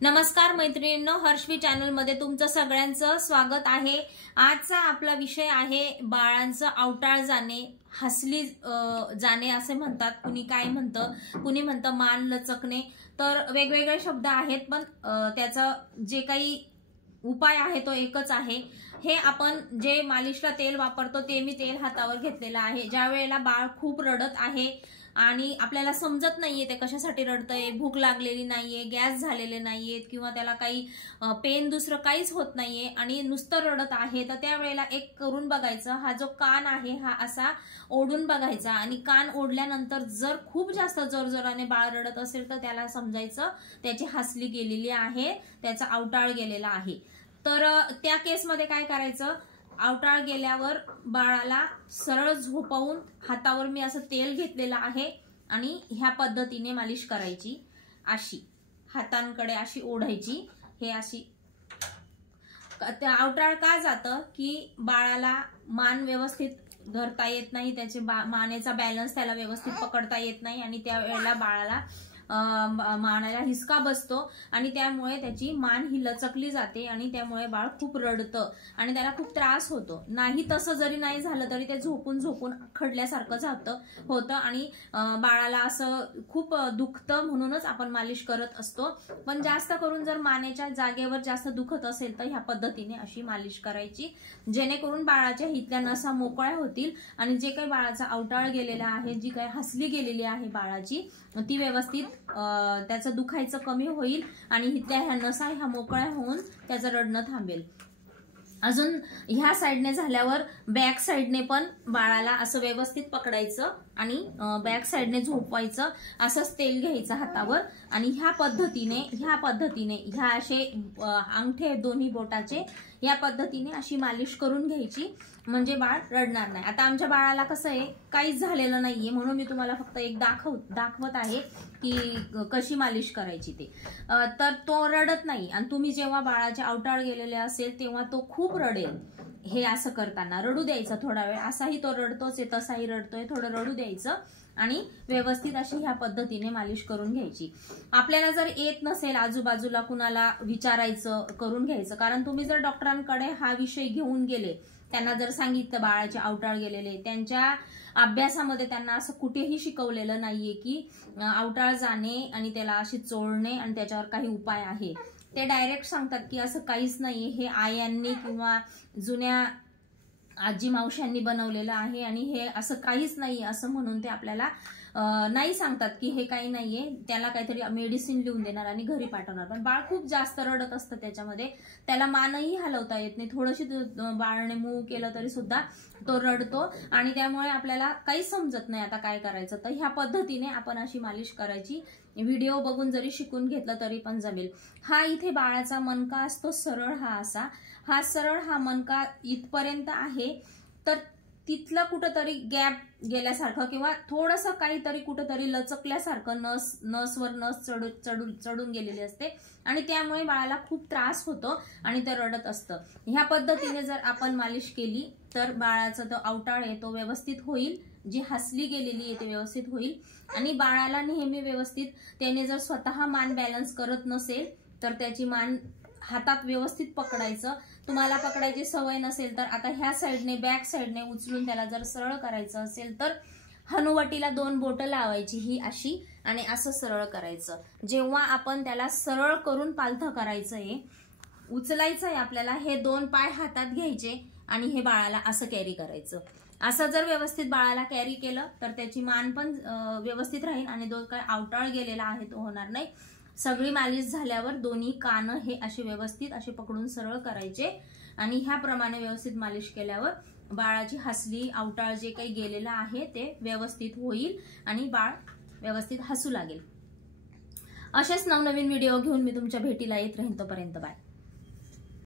नमस्कार मैत्रिणींनो, हर्षवी चॅनल मध्ये तुमचं सगळ्यांचं स्वागत आहे। आजचा आपला विषय आहे बाळांचं अवटाळ जाणे, हसली जाणे असे म्हणतात, कुणी काय म्हणतं, कुणी म्हणतं मान लचकणे। तर वेगवेगळे शब्द आहेत, पण त्याचा जे काही उपाय आहे तो एकच आहे। हे आपण जे मालिशला तेल वापरतो ते मी तेल हातावर घेतलेलं आहे। ज्या वेळेला बाळ खूप रडत आहे आणि आपल्याला समजत नाहीये ते कशासाठी रडतंय, भूक लागलेली नाहीये, गॅस झालेले नाहीयेत किंवा त्याला काही पेन दुसरं काहीच होत नाहीये आणि नुसतं रडत आहे, तर त्यावेळेला एक करून बघायचं, हा जो कान आहे हा असा ओढून बघायचा आणि कान ओढल्यानंतर जर खूप जास्त जोरजोराने बाळ रडत असेल तर त्याला समजायचं त्याची हसली गेलेली आहे, त्याचा अवटाळ गेलेला आहे। तर त्या केसमध्ये काय करायचं, अवटाळ गेल्यावर बाळाला सरळ झोपवून हातावर मी असं तेल घेतलेलं आहे आणि ह्या पद्धतीने मालिश करायची। अशी हातांकडे अशी ओढायची, हे अशी। अवटाळ का जातं की बाळाला मान व्यवस्थित धरता येत नाही, त्याचे मानेचा बॅलन्स त्याला व्यवस्थित पकडता येत नाही आणि त्यावेळेला बाळाला मानेला हिसका बसतो आणि त्यामुळे त्याची मान ही लचकली जाते आणि त्यामुळे बाळ खूप रडतं आणि त्याला खूप त्रास होतो। नाही तसं जरी नाही झालं तरी ते झोपून झोपून खडल्यासारखं होतं आणि बाळाला असं खूप दुखतं, म्हणूनच आपण मालिश करत असतो। पण जास्त करून जर मानेच्या जागेवर जास्त दुखत असेल तर ह्या पद्धतीने अशी मालिश करायची, जेणेकरून बाळाच्या हितल्या नसा मोकळ्या होतील आणि जे काही बाळाचा अवटाळ गेलेला आहे, जी काही हसली गेलेली आहे बाळाची, ती व्यवस्थित त्याचं दुखायचं कमी होईल आणि हितल्या ह्या नसा ह्या मोकळ्या होऊन त्याचं रडणं थांबेल। अजून ह्या साइडने झाल्यावर बॅक साइडने पण बाळाला असं व्यवस्थित पकडायचं आणि बॅक साइडने झोपवायचं, असंच तेल घ्यायचं हातावर आणि ह्या पद्धतीने ह्या असे अंगठे दोन्ही बोटाचे या पद्धतीने अशी मालिश करून घ्यायची, म्हणजे बाळ रडणार नाही। आता आमच्या बाळाला कसं आहे, काहीच झालेलं नाहीये, म्हणून मी तुम्हाला फक्त एक दाखवत आहे की कशी मालिश करायची ते। तर तो रडत नाही आणि तुम्ही जेव्हा बाळाचे अवटाळ गेलेले असेल तेव्हा तो खूप रडेल। हे असं करताना रडू द्यायचं थोडा वेळ, असाही तो रडतोच आहे तसाही रडतोय, थोडं रडू द्यायचं आणि व्यवस्थित अशी ह्या पद्धतीने मालिश करून घ्यायची। आपल्याला जर येत नसेल आजूबाजूला कुणाला विचारायचं, करून घ्यायचं, कारण तुम्ही जर डॉक्टरांकडे हा विषय घेऊन गेले, त्यांना जर सांगितलं बाळाचे अवटाळ गेलेले, त्यांच्या अभ्यासामध्ये त्यांना असं कुठेही शिकवलेलं नाहीये की अवटाळ जाणे आणि त्याला अशी चोळणे आणि त्याच्यावर काही उपाय आहे। ते डायरेक्ट सांगतात की असं काहीच नाहीये, हे आयांनी किंवा जुन्या आजी मावशांनी बनवलेलं आहे आणि हे असं काहीच नाही असं म्हणून ते आपल्याला नाही सांगतात की हे काही नाहीये, त्याला काहीतरी मेडिसिन लिहून देणार आणि घरी पाठवणार। पण बाळ खूप जास्त रडत असतं, त्याच्यामध्ये त्याला मानही हलवता येत नाही, थोडीशी बाळाने मूव केलं तरी सुद्धा तो रडतो आणि त्यामुळे आपल्याला काहीच समजत नाही आता काय करायचं। तर ह्या पद्धतीने आपण अशी मालिश करायची, व्हिडिओ बघून जरी शिकून घेतलं तरी पण जमेल। हा इथे बाळाचा मनका असतो सरळ, हा सरळ हा मनका इथपर्यंत आहे, तर तिथलं कुठंतरी गॅप गेल्यासारखं किंवा थोडंसं काहीतरी कुठंतरी लचकल्यासारखं नसवर नस चढून गेलेली असते आणि त्यामुळे बाळाला खूप त्रास होतो आणि ते रडत असतं। ह्या पद्धतीने जर आपण मालिश केली तर बाळाचा तो अवटाळ आहे तो व्यवस्थित होईल, जी हसली गेलेली आहे ती व्यवस्थित होईल आणि बाळाला नेहमी व्यवस्थित, त्याने जर स्वतः मान बॅलन्स करत नसेल तर त्याची मान हातात व्यवस्थित पकडायचं। तुम्हाला पकडायची सवय नसेल तर आता ह्या साइडने बॅक साइडने उचलून त्याला जर सरळ करायचं असेल तर हनुवटीला 2 बोटं लावायची ही अशी आणि असं सरळ करायचं। जेव्हा आपण त्याला सरळ करून पालथं करायचंय, उचलायचंय आपल्याला, हे 2 पाय हातात घ्यायचे आणि हे बाळाला असं कॅरी करायचं। असं जर व्यवस्थित बाळाला कॅरी केलं तर त्याची मान पण व्यवस्थित राहील आणि जो काय अवटाळ गेलेला आहे तो होणार नाही। सगळी मालिश झाल्यावर दोन्ही कान हे असे व्यवस्थित असे पकडून सरळ करायचे आणि ह्याप्रमाणे व्यवस्थित मालिश केल्यावर बाळाची हसली अवटाळ जे काही गेलेलं आहे ते व्यवस्थित होईल आणि बाळ व्यवस्थित हसू लागेल। असेच नवनवीन व्हिडिओ घेऊन मी तुमच्या भेटीला येत राहीन, तोपर्यंत बाय।